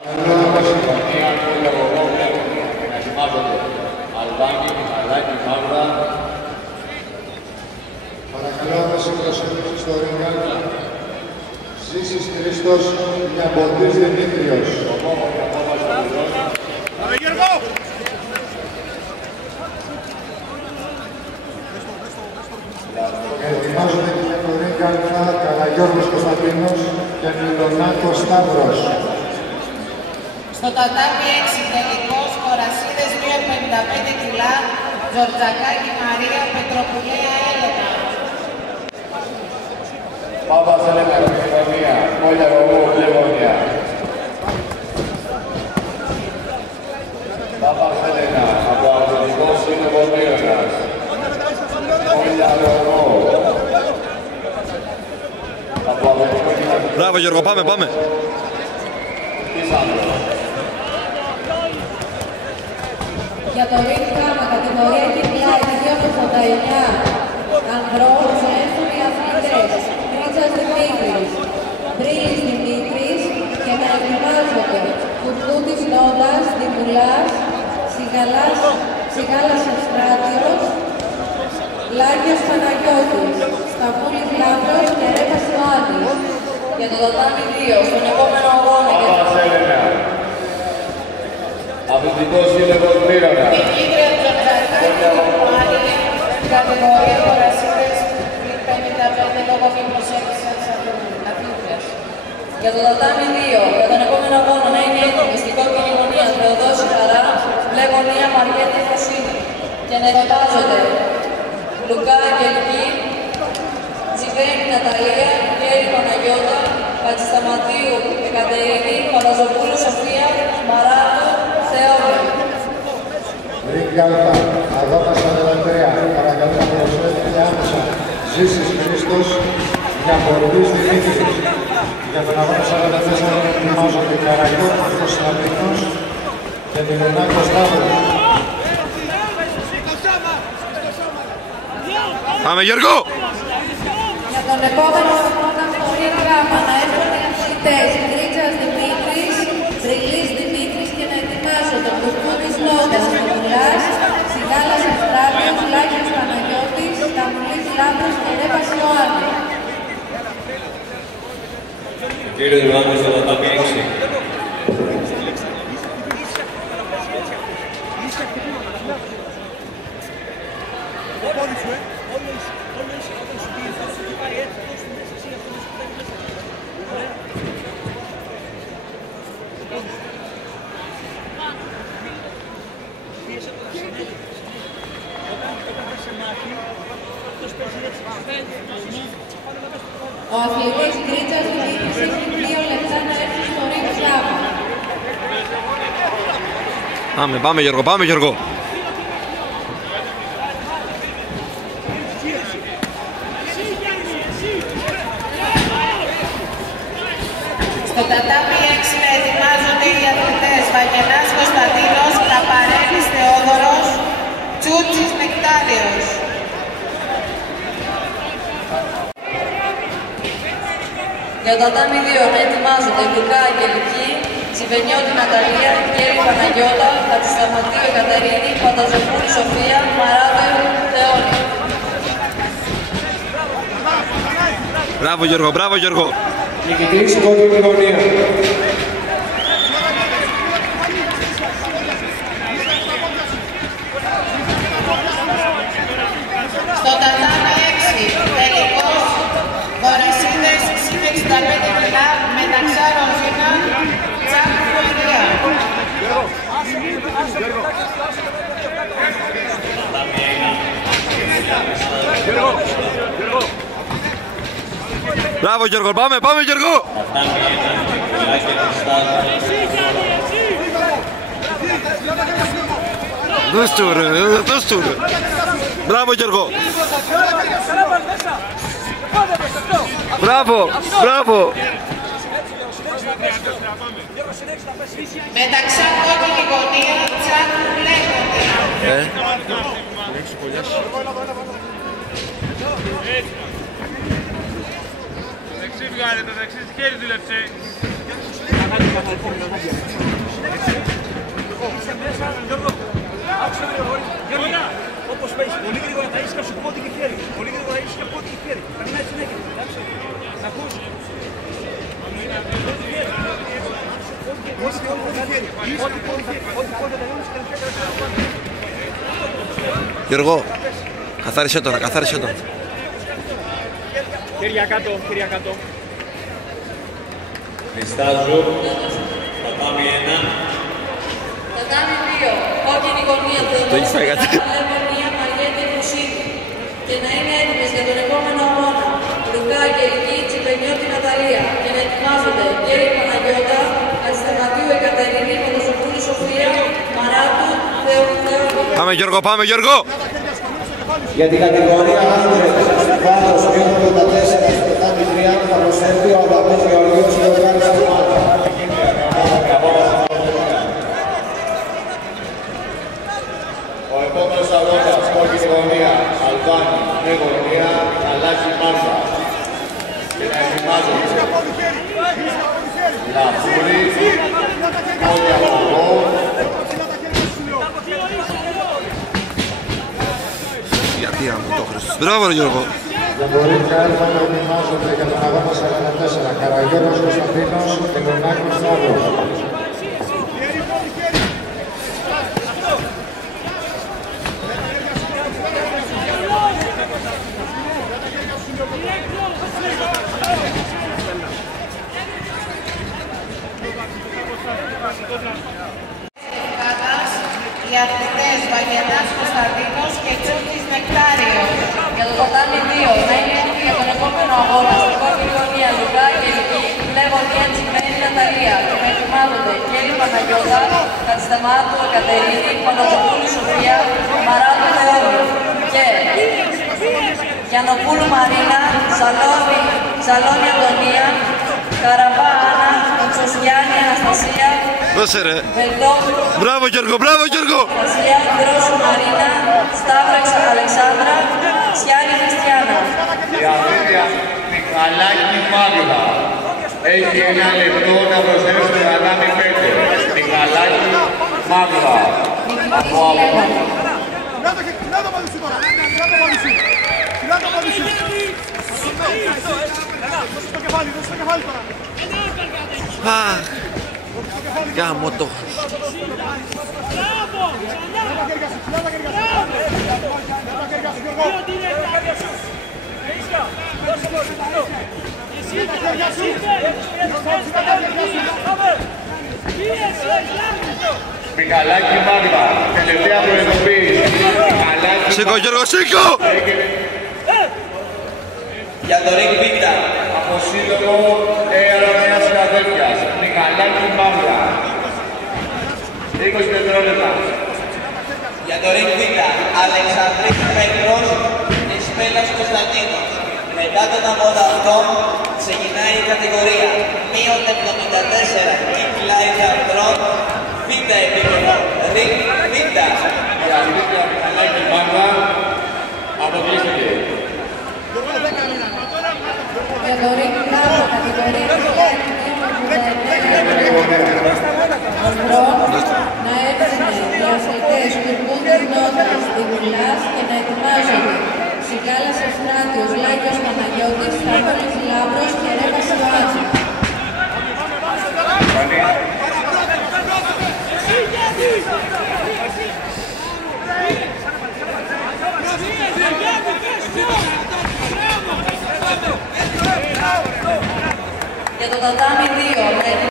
Παρακαλώ να συμπροσωπήσει στο ριγκάλ. Ζήσης Χρήστος, Νιαμποντής Δημήτριος. Πάμε Γιώργο! Ετοιμάζονται και για το ριγκάλ Καλαγιώργος Κωνσταντίνος και Μιλονάκος Σταύρος. Στο τατάμι 6 τελικός, Κορασίδες 2,55 κιλά, Τζορτζακάκη Μαρία, Πετροπουλέα Έλενα. Πάπας Έλενα, Κωνσταντίνια, Μόλια Γογού, Λεμόνια. Πάπας Έλενα, από Αθλητικό Σύλλογο Μύρωνας. Μόλια Γογού. Μπράβο Γιώργο, πάμε, πάμε. Για το ρίγκ με κατηγορία κιλά ηλικία 89 ανδρών ζέσουν οι αθλητές Κρίτσας Δημήτρης, Μπρίλης Δημήτρης και να ετοιμάζονται Κουρτούτης Νόντας, Δημουλάς, Σιγάλας Ευστράτιος, Λάκιος Παναγιώτης, Σταυρούλης Λάμπρος και Ρέπας Ιωάννης. Για το τατάμι 2, στον επόμενο αγώνα. Αθλητικό Σύλλογος Μύρωνας. Δημήτρια Τζορτζακάκη Μαρία, κατηγορία Κορασίδες 55 λόγω μη προσέγγισης της αθλήτριας. Για το τατάμι 2, για τον επόμενο αγώνα να είναι έτοιμη στην κόκκινη γωνία Θεοδόση Χαρά, μπλε γωνία Μαριέτη Φωσίνη και να ετοιμάζονται Λουκά Αγγελική, Τζιβένη Ναταλία, Γέρη Παναγιώτα, Χατζησταματίου Εκατερίνη, Παπαζοπούλου Σοφία, Μαράτου Θεόδη. Ριγκάλ Αγώνα 43. Παρακαλώ να προσφέρετε άμεσα Ζήσης Χρήστος, Νιαμποντής Δημήτρης. Για τον αγώνα 44 ετοιμάζονται Καλαγιώργος Κωνσταντίνος και Μιλονάκος Σταύρος. Πάμε Γιώργο! Για τον επόμενο αγώνα το ριγκ να έρχονται οι αθλητές Κρίτσας Δημήτρης, Μπριλής Δημήτρης και να ετοιμάζονται Κουρτούτης Νόντας, Δημουλάς, Σιγάλας Ευστράτιος, Λάκιος Παναγιώτης, Σταυρούλης Λάμπρος και Ρέπας Ιωάννη. Κύριε Δουλάνος, στο τατάμι 6. Ο αθλητής Κρίτσας Δημήτρης έχει 2 λεπτά να έρθει στο ριγκ γάμα. Πάμε, πάμε Γιώργο, πάμε Γιώργο. Στο τατάμι 6 να ετοιμάζονται οι αθλητές Βαγενάς Κωνσταντίνος, Καπαρέλης Θεόδωρος, Τσούτσης Νεκτάριος. Για το τατάμι 2 να ετοιμάζονται Λουκά Αγγελική, Τσιβενιώτη Ναταλία, Γέρη Παναγιώτα, Χατζησταματίου Εκατερίνη, Παπαζοπούλου Σοφία, Μαράτου Θεόνη. Μπράβο Γιώργο, μπράβο Γιώργο. Νικητής κόκκινη γωνία. Στο τατάμι 6 τελικός, Κορασίδες 65 κιλά, Μεταξάρων Ζήνα, Τσάκου Φοηδία. Μπράβο Γιώργο, πάμε, πάμε Γιώργο. Δώσ' του ρε, δώσ' του ρε. Μπράβο Γιώργο. Μπράβο, μπράβο. Μεταξά κόκκινη γωνία, Τσάκου μπλε γωνία. Δεξί βγάλε το δεξί χέρι του λεψέ. Όπως παίζεις, πολύ γρήγορα θα είσαι και σου πόδι και χέρι. Πολύ γρήγορα θα είσαι και πόδι και χέρι. Περνάει συνέχεια. Να ακούς. Γιώργο, καθάρισε τώρα, καθάρισε τώρα. Χέρια κάτω, χέρια κάτω. Χριστάζου, Τατάμι 1. Τατάμι 2, κόκκινη γωνία Θεοδόση, Λεμονία Μαριέτη Φωσίνη. Και να είναι έτοιμες για τον επόμενο αγώνα. Λουκά Αγγελική, Τσιπενιώτη Ναταλία. Και να ετοιμάζονται Κέρι Παναγιώτα, Ασταματίου Εκατερίνη, Ποδοσοπούλη Σοφία, Μαράτου, Θεοδόση. Πάμε Γιώργο, πάμε Γιώργο! Για την κατηγορία άντρες, βάρος μείον 84 στο τετάμι 3 θα προσέλθει ο Αδαμής Γεωργίος και ο Γιάννης Αμάντα. Ο επόμενος αγώνας, κόκκινη γωνία, Αλβάνη, με γωνία, αλλάζει μάρκα. Και να ετοιμάζονται. Λαφούρη, πόδια από εγώ. Γιατί άμα το Χριστός. Μπράβο ρε Γιώργο. Για μπορείτε άλφα να ετοιμάζονται για τον αγώνα 44. Καραγιώργος Κωνσταντίνος και Λονάκος Σταύρος. Οι αθλητές Βαγγελάς Κωνσταντίνος και Τσούκης Νεκτάριος. Για το τατάμι 2, να είναι έτοιμοι για τον επόμενο αγώνα. Στην κόκκινη γωνία Λουκά Αγγελική, μπλε γωνία Τσιμένη Ναταλία. Και να ετοιμάζονται Κέρι Παναγιώτα, Κατσταμάτου Εκατερίνη, Πανταζοπούλη Σοφία, Μαράτου Θεόδωρου. Και Γιαννοπούλου Μαρίνα, Σαλόνη Αντωνία, Καραβά Άννα, Τσοσιάννη Αναστασία. Δώσε ρε. Βελτόπουλου. Μπράβο Γιώργο, μπράβο Γιώργο. Αναστασία Γκρόσου Μαρίνα, Σταύρο Αλεξάνδρα, Σιάννη Χριστιανά. Η Αθήνα Μιχαλάκη Μάγδα έχει 1 λεπτό να προσθέσει τον Αδάμι 5. Μιχαλάκη Μάγδα. Από Αχ, γάμο το. Μιχαλάκη Μάγδα, τελευταία προειδοποίηση. Σήκω Γιώργο, σήκω! Για το Ρικ Βίτα. Από σύλλογο Νέας Φιλαδέλφειας, Μιχαλάκη Μάγδα. 20 δευτερόλεπτα. Για το Ρικ Βίτα, Αλεξανδρής Πέτρος και Σπέλας Κωνσταντίνος. Μετά τον αγώνα αυτό ξεκινάει η κατηγορία μείον 74 κύκλα ανδρών, β' επίπεδο, Ρικ Βίτα. Η αλήθεια Μιχαλάκη Μάγδα αποκλείστηκε. Για το Ρικ Κάτω, κατηγορία να έρθουν οι αθλητές του Κούντερ Νότας, Δημηλάς και να ετοιμάζονται Σικάλας Ευστράτιος, Λάκιος Παναγιώτης, Σταύρος Λάμπρος και Ρέκας Ιωάννη. Για το τατάμι 2,